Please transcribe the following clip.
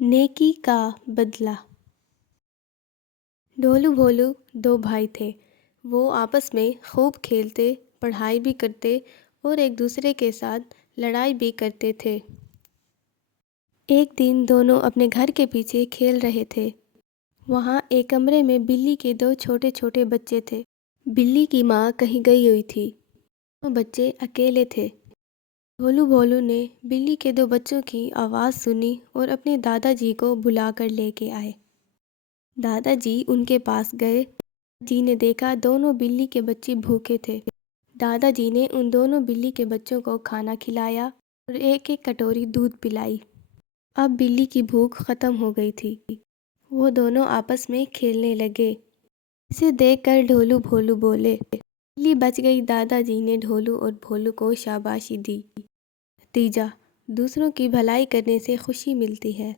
नेकी का बदला। ढोलू भोलू दो भाई थे। वो आपस में खूब खेलते, पढ़ाई भी करते और एक दूसरे के साथ लड़ाई भी करते थे। एक दिन दोनों अपने घर के पीछे खेल रहे थे। वहाँ एक कमरे में बिल्ली के दो छोटे छोटे बच्चे थे। बिल्ली की माँ कहीं गई हुई थी। वो बच्चे अकेले थे। भोलू भोलू ने बिल्ली के दो बच्चों की आवाज़ सुनी और अपने दादाजी को बुलाकर लेके आए। दादाजी उनके पास गए। जी ने देखा दोनों बिल्ली के बच्चे भूखे थे। दादाजी ने उन दोनों बिल्ली के बच्चों को खाना खिलाया और एक एक कटोरी दूध पिलाई। अब बिल्ली की भूख ख़त्म हो गई थी। वो दोनों आपस में खेलने लगे। इसे देखकर ढोलू भोलू बोले, बिल्ली बच गई। दादाजी ने ढोलू और भोलू को शाबाशी दी। नतीजा, दूसरों की भलाई करने से खुशी मिलती है।